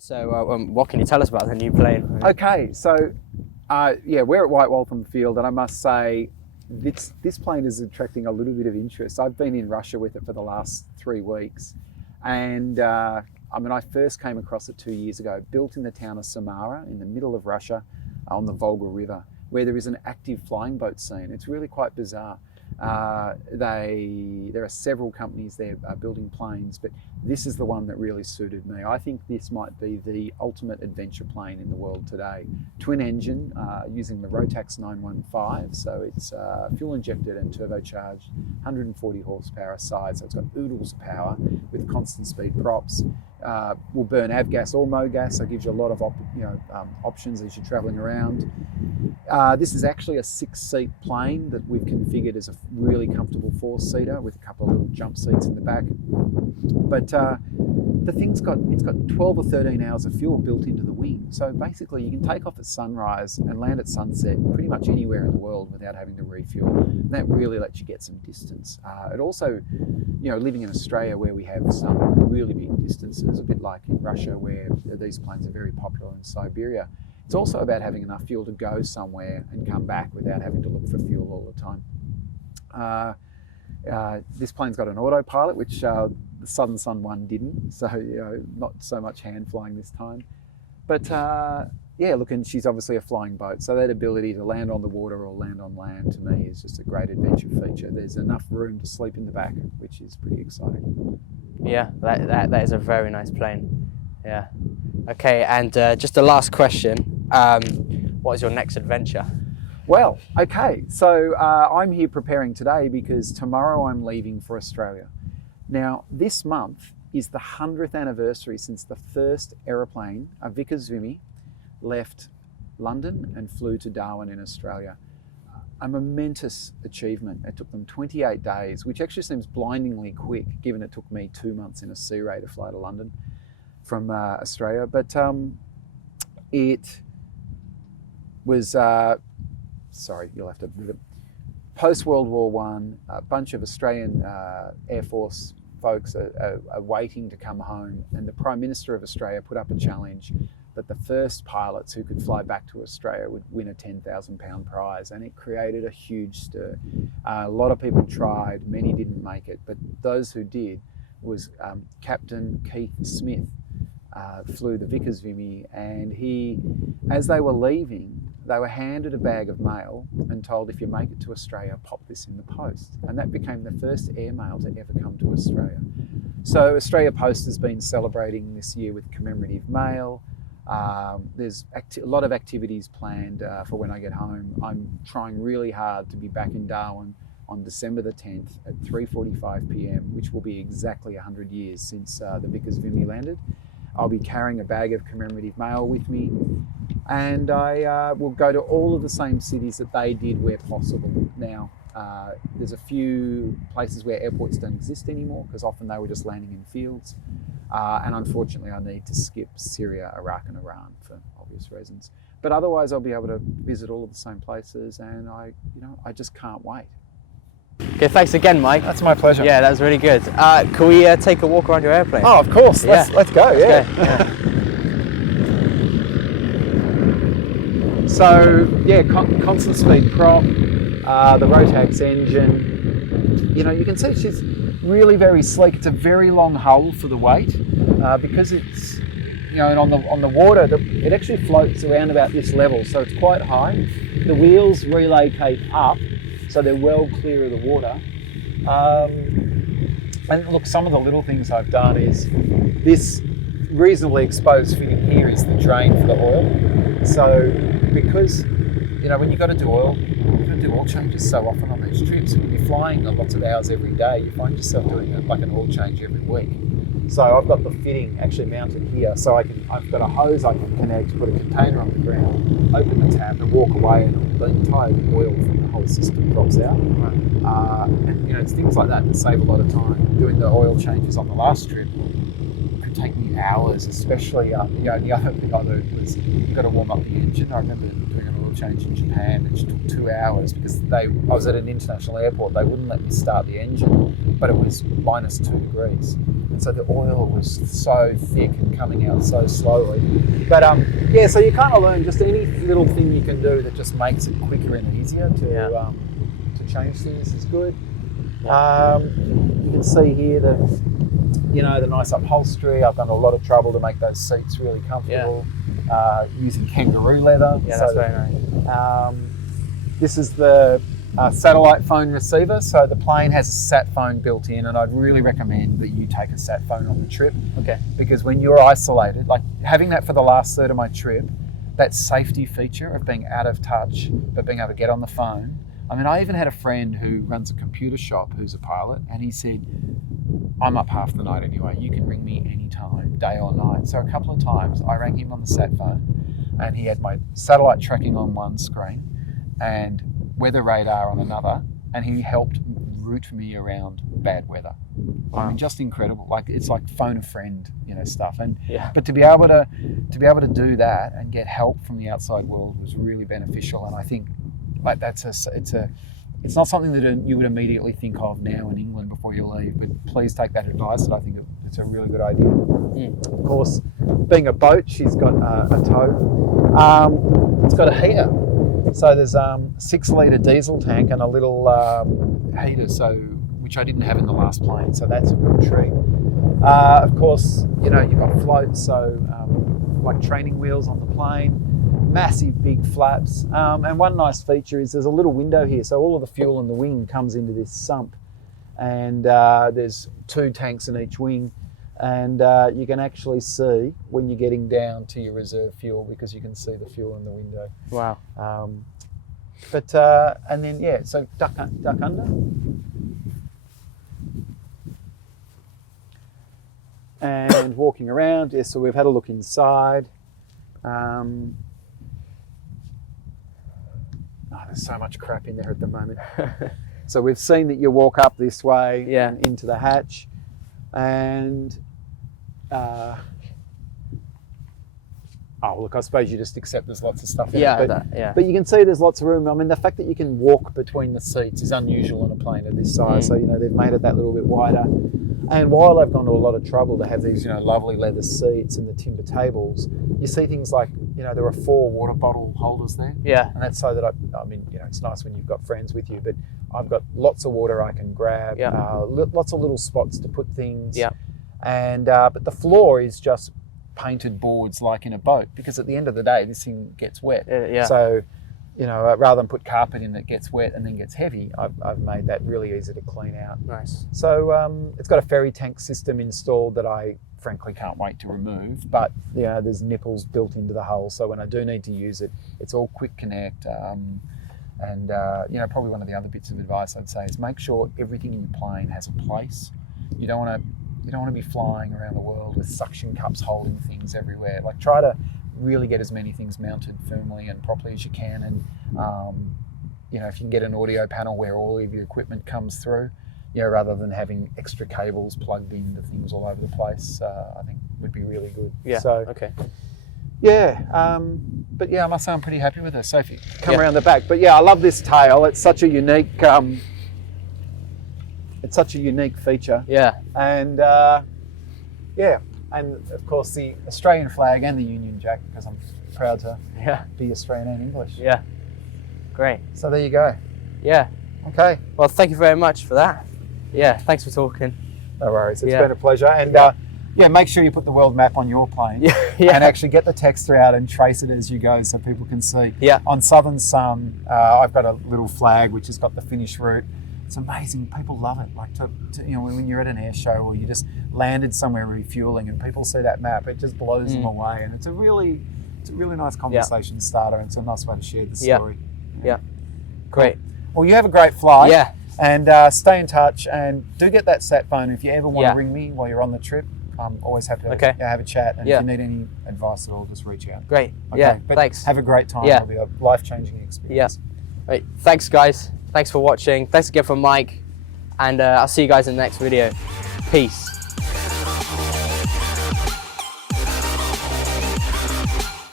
So what can you tell us about the new plane? Okay, so yeah, we're at White Waltham Field, and I must say this plane is attracting a little bit of interest. I've been in Russia with it for the last 3 weeks, and I mean, I first came across it 2 years ago, built in the town of Samara in the middle of Russia on the Volga River, where there is an active flying boat scene. It's really quite bizarre. There are several companies there building planes, but this is the one that really suited me. I think this might be the ultimate adventure plane in the world today. Twin engine using the Rotax 915, so it's fuel injected and turbocharged, 140 horsepower side, so it's got oodles of power with constant speed props. Will burn avgas or MOGAS, so it gives you a lot of options as you're travelling around. This is actually a 6-seat plane that we've configured as a really comfortable 4-seater with a couple of little jump seats in the back. But the thing's got 12 or 13 hours of fuel built into the wing. So basically you can take off at sunrise and land at sunset pretty much anywhere in the world without having to refuel. And that really lets you get some distance. It also, living in Australia where we have some really big distances, a bit like in Russia where these planes are very popular in Siberia, it's also about having enough fuel to go somewhere and come back without having to look for fuel all the time. This plane's got an autopilot, which the Southern Sun one didn't, so not so much hand flying this time. But yeah, look, and she's obviously a flying boat, so that ability to land on the water or land on land to me is just a great adventure feature. There's enough room to sleep in the back, which is pretty exciting. Yeah, that is a very nice plane. Yeah. Okay, and just the last question. What is your next adventure? Well, okay, so I'm here preparing today because tomorrow I'm leaving for Australia. Now, this month is the 100th anniversary since the first aeroplane, a Vickers Vimy, left London and flew to Darwin in Australia. A momentous achievement. It took them 28 days, which actually seems blindingly quick, given it took me 2 months in a Sea Ray to fly to London from Australia. But it was, sorry, you'll have to move it. Post-World War I, a bunch of Australian Air Force folks are waiting to come home, and the Prime Minister of Australia put up a challenge that the first pilots who could fly back to Australia would win a £10,000 prize, and it created a huge stir. A lot of people tried, many didn't make it, but those who did was Captain Keith Smith. Flew the Vickers Vimy, and he, as they were leaving, they were handed a bag of mail and told, if you make it to Australia, pop this in the post. And that became the first airmail to ever come to Australia. So Australia Post has been celebrating this year with commemorative mail. There's a lot of activities planned for when I get home. I'm trying really hard to be back in Darwin on December the 10th at 3:45 p.m, which will be exactly 100 years since the Vickers Vimy landed. I'll be carrying a bag of commemorative mail with me, and I will go to all of the same cities that they did where possible. Now, there's a few places where airports don't exist anymore because often they were just landing in fields. And unfortunately, I need to skip Syria, Iraq and Iran for obvious reasons. But otherwise, I'll be able to visit all of the same places, and I just can't wait. Okay, thanks again, Mike. That's my pleasure. Yeah, that was really good. Can we take a walk around your airplane? Oh, of course. Yeah. Let's go. Yeah. So yeah, constant speed prop, the Rotax engine. You can see she's really very sleek. It's a very long hull for the weight because it's and on the water it actually floats around about this level, so it's quite high. The wheels relocate up, so they're well clear of the water. And look, some of the little things I've done is this reasonably exposed fitting here is the drain for the oil. So because, when you've got to do oil changes so often on these trips, when you're flying lots of hours every day, you find yourself doing like an oil change every week. So I've got the fitting actually mounted here, so I've got a hose I can connect, put a container on the ground, open the tap and walk away, and the entire oil from the whole system drops out. And it's things like that save a lot of time. Doing the oil changes on the last trip could take me hours, especially the other thing I learned was you've got to warm up the engine. I remember doing an oil change in Japan, which took 2 hours because I was at an international airport. They wouldn't let me start the engine, but it was -2 degrees. And so the oil was so thick and coming out so slowly. But yeah, so you kind of learn just any little thing you can do that just makes it quicker and easier to change things is good. You can see here the nice upholstery. I've done a lot of trouble to make those seats really comfortable. Using kangaroo leather. Yeah, that's very nice. This is the satellite phone receiver. So the plane has a sat phone built in, and I'd really recommend that you take a sat phone on the trip. Okay. Because when you're isolated, like having that for the last third of my trip, that safety feature of being out of touch, but being able to get on the phone. I mean, I even had a friend who runs a computer shop who's a pilot, and he said, I'm up half the night anyway, you can ring me anytime, day or night. So a couple of times I rang him on the sat phone, and he had my satellite tracking on one screen and weather radar on another, and he helped route me around bad weather. Wow. I mean, just incredible. Like, it's like phone a friend, stuff. And but to be able to do that and get help from the outside world was really beneficial. And I think like it's not something that you would immediately think of now in England before you leave, but please take that advice. And I think it's a really good idea. Of course, being a boat, she's got a tow. It's got a heater. So there's a 6-litre diesel tank and a little heater, which I didn't have in the last plane. So that's a real treat. Of course, you've got floats, so like training wheels on the plane. Massive big flaps, and one nice feature is there's a little window here, so all of the fuel in the wing comes into this sump, and there's 2 tanks in each wing, and you can actually see when you're getting down to your reserve fuel because you can see the fuel in the window. Wow. And then so duck under, and walking around. Yeah, so we've had a look inside. There's so much crap in there at the moment. So we've seen that you walk up this way and into the hatch, and look, I suppose you just accept there's lots of stuff in it. But you can see there's lots of room. I mean, the fact that you can walk between the seats is unusual on a plane of this size. So they've made it that little bit wider. And while they've gone to a lot of trouble to have these, lovely leather seats and the timber tables, you see things like, there are 4 water bottle holders there. Yeah. And that's so that I mean, it's nice when you've got friends with you, but I've got lots of water I can grab, lots of little spots to put things. Yeah. And, but the floor is just painted boards like in a boat, because at the end of the day, this thing gets wet. So, rather than put carpet in that gets wet and then gets heavy, I've made that really easy to clean out. Nice. So it's got a ferry tank system installed that I frankly can't wait to remove, but there's nipples built into the hull, so when I do need to use it, it's all quick connect. And probably one of the other bits of advice I'd say is make sure everything in your plane has a place. You don't want to be flying around the world with suction cups holding things everywhere. Like, try to really get as many things mounted firmly and properly as you can, and if you can get an audio panel where all of your equipment comes through, rather than having extra cables plugged into things all over the place, I think would be really good. Yeah. So okay. Yeah. But I must say I'm pretty happy with it. So if you come around the back, but I love this tail. It's such a unique. It's such a unique feature. Yeah. And and of course the Australian flag and the Union Jack, because I'm proud to be Australian and English. Yeah. Great. So there you go. Yeah. Okay. Well, thank you very much for that. Yeah. Thanks for talking. No worries. It's been a pleasure. And make sure you put the world map on your plane. And actually get the text throughout and trace it as you go so people can see. Yeah. On Southern Sun, I've got a little flag which has got the finish route. It's amazing. People love it. Like when you're at an air show or you just landed somewhere refueling and people see that map, it just blows them away. And it's a really nice conversation starter. And it's a nice way to share the story. Yeah. Great. Cool. Well, you have a great flight. Yeah. And stay in touch, and do get that sat phone if you ever want to ring me while you're on the trip. I'm always happy to have a chat. And if you need any advice at all, just reach out. Great. Okay. Yeah. But thanks. Have a great time. It'll be a life-changing experience. Yeah. Right. Thanks, guys. Thanks for watching. Thanks again from Mike. And I'll see you guys in the next video. Peace.